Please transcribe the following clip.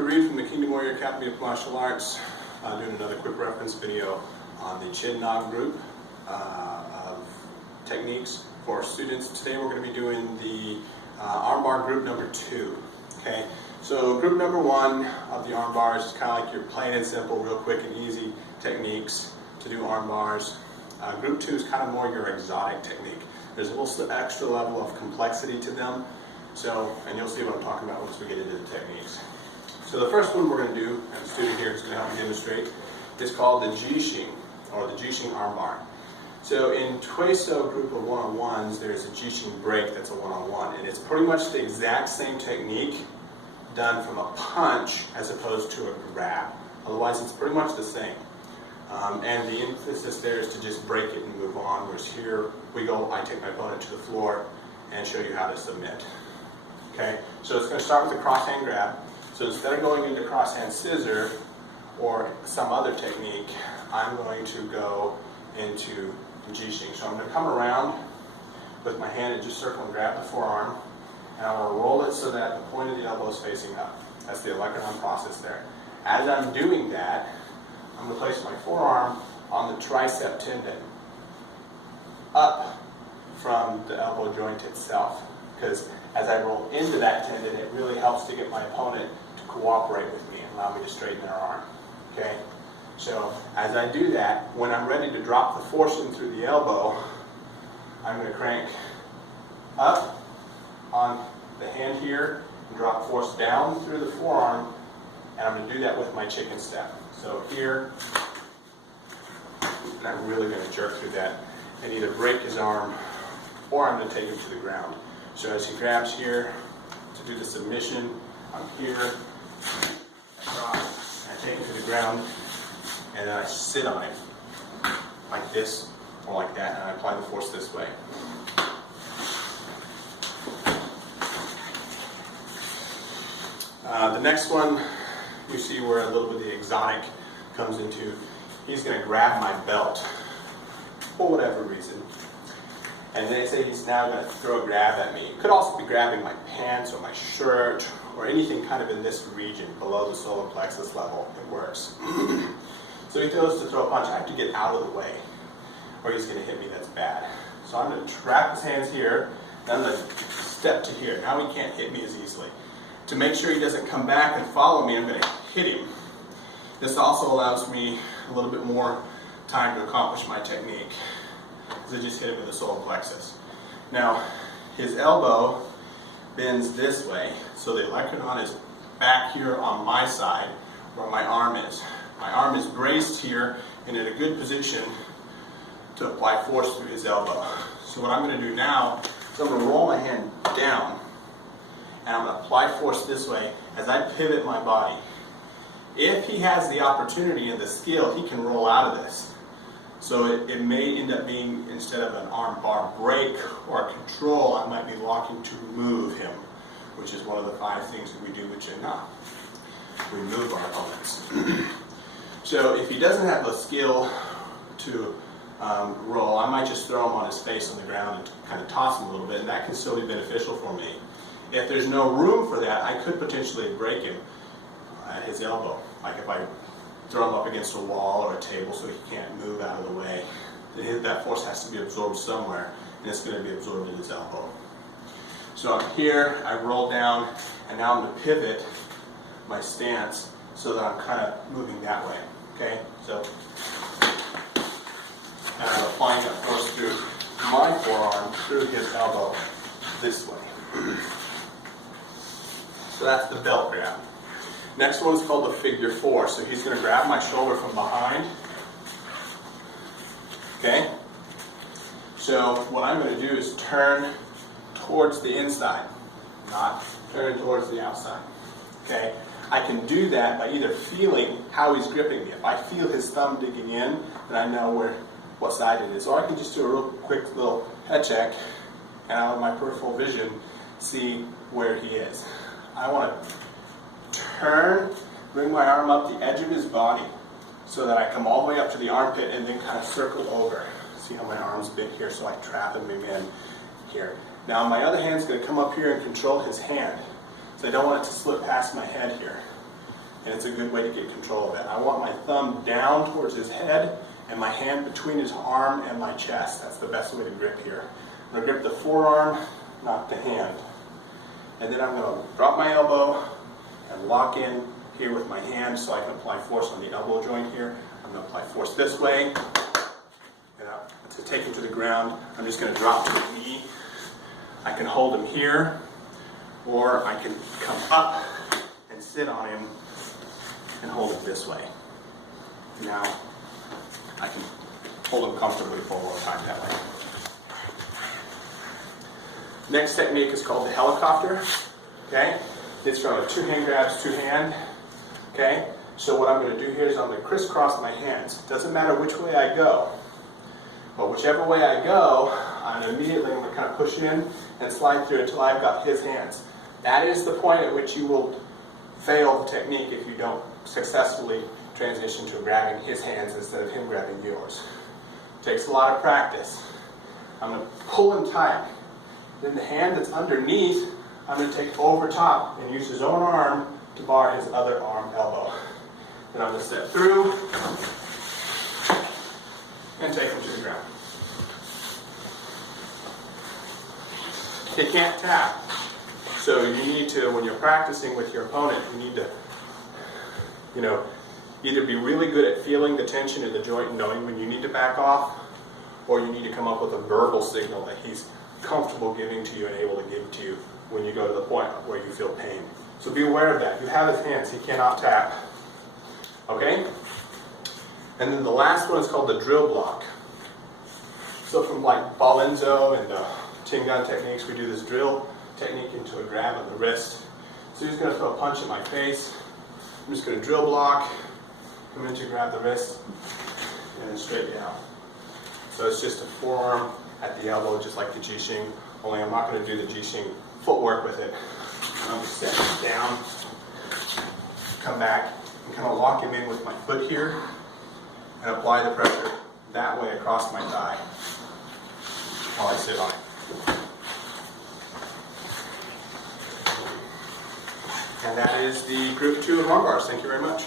Reed from the Qin Na Academy of Martial Arts, doing another quick reference video on the Qin Na group of techniques for students. Today we're going to be doing the armbar group number 2. Okay, so group number 1 of the armbars is kind of like your plain and simple, real quick and easy techniques to do armbars. Group 2 is kind of more your exotic technique. There's a little extra level of complexity to them. And you'll see what I'm talking about once we get into the techniques. So the first one we're going to do, and the student here is going to help me demonstrate, is called the Jixing, or the Jixing armbar. So in Tuiso group of one-on-ones, there's a Jixing break that's a one-on-one, and it's pretty much the exact same technique done from a punch as opposed to a grab. Otherwise, it's pretty much the same. And the emphasis there is to just break it and move on, whereas here we go, I take my opponent to the floor and show you how to submit. Okay, so it's going to start with a cross-hand grab. So instead of going into cross-hand scissor or some other technique, I'm going to go into Jixing. So I'm going to come around with my hand and just circle and grab the forearm, and I'm going to roll it so that the point of the elbow is facing up. That's the electron process there. As I'm doing that, I'm going to place my forearm on the tricep tendon up from the elbow joint itself, because as I roll into that tendon, it really helps to get my opponent to cooperate with me and allow me to straighten their arm. Okay? So as I do that, when I'm ready to drop the force in through the elbow, I'm going to crank up on the hand here and drop force down through the forearm, and I'm going to do that with my chicken step. So here, and I'm really going to jerk through that and either break his arm or I'm going to take him to the ground. So as he grabs here to do the submission, I'm here, I take him to the ground, and then I sit on it like this or like that, and I apply the force this way. The next one, you see where a little bit of the exotic comes into. He's going to grab my belt for whatever reason. And they say he's now going to throw a grab at me. He could also be grabbing my pants or my shirt or anything kind of in this region below the solar plexus level. It works. So he goes to throw a punch. I have to get out of the way or he's going to hit me. That's bad. So I'm going to trap his hands here, and I'm going to step to here. Now he can't hit me as easily. To make sure he doesn't come back and follow me, I'm going to hit him. This also allows me a little bit more time to accomplish my technique, because I just hit him in the solar plexus. Now, his elbow bends this way, so the electron is back here on my side where my arm is. My arm is braced here and in a good position to apply force through his elbow. So what I'm going to do now is I'm going to roll my hand down, and I'm going to apply force this way as I pivot my body. If he has the opportunity and the skill, he can roll out of this. So it may end up being, instead of an arm bar break or control, I might be locking to move him, which is one of the 5 things that we do with Qin Na. We move our opponents. So if he doesn't have the skill to roll, I might just throw him on his face on the ground and kind of toss him a little bit, and that can still be beneficial for me. If there's no room for that, I could potentially break him at his elbow. Like if I throw him up against a wall or a table so he can't move out of the way, then that force has to be absorbed somewhere, and it's going to be absorbed in his elbow. So I'm here, I roll down, and now I'm going to pivot my stance so that I'm kind of moving that way. Okay? So, and I'm applying that force through my forearm, through his elbow, this way. So that's the belt grab. Next one is called the figure 4. So he's going to grab my shoulder from behind. Okay? So what I'm going to do is turn towards the inside, not turn towards the outside. Okay? I can do that by either feeling how he's gripping me. If I feel his thumb digging in, then I know what side it is. Or I can just do a real quick little head check, and out of my peripheral vision, see where he is. I want to turn, bring my arm up the edge of his body so that I come all the way up to the armpit and then kind of circle over. See how my arm's bent here, so I trap him again here. Now my other hand's going to come up here and control his hand. So I don't want it to slip past my head here. and it's a good way to get control of it. I want my thumb down towards his head and my hand between his arm and my chest. That's the best way to grip here. I'm going to grip the forearm, not the hand. And then I'm going to drop my elbow and lock in here with my hand so I can apply force on the elbow joint here. I'm going to apply force this way. To take him to the ground, I'm just going to drop to the knee. I can hold him here, or I can come up and sit on him and hold him this way. Now, I can hold him comfortably for a long time that way. Next technique is called the helicopter. Okay, it's from a two-hand grabs, two-hand. Okay, so what I'm going to do here is I'm going to crisscross my hands. Doesn't matter which way I go. But whichever way I go, I'm going to kind of push in and slide through until I've got his hands. That is the point at which you will fail the technique if you don't successfully transition to grabbing his hands instead of him grabbing yours. It takes a lot of practice. I'm going to pull him tight. Then the hand that's underneath, I'm going to take over top and use his own arm to bar his other arm elbow. Then I'm going to step through and take him to the ground. He can't tap. So you need to, when you're practicing with your opponent, you need to, either be really good at feeling the tension in the joint and knowing when you need to back off, or you need to come up with a verbal signal that he's comfortable giving to you and able to give to you when you go to the point where you feel pain. So be aware of that. You have his hands. He cannot tap. Okay? And then the last one is called the drill block. So from like Balenzo and Qin techniques, we do this drill technique into a grab on the wrist. So he's going to throw a punch in my face. I'm just going to drill block, come in to grab the wrist, and then straight down. So it's just a forearm at the elbow, just like the Jixing, only I'm not going to do the Jixing footwork with it. I'm just stepping down, come back, and kind of lock him in with my foot here, and apply the pressure that way across my thigh while I sit on it. And that is the group 2 of arm bars. Thank you very much.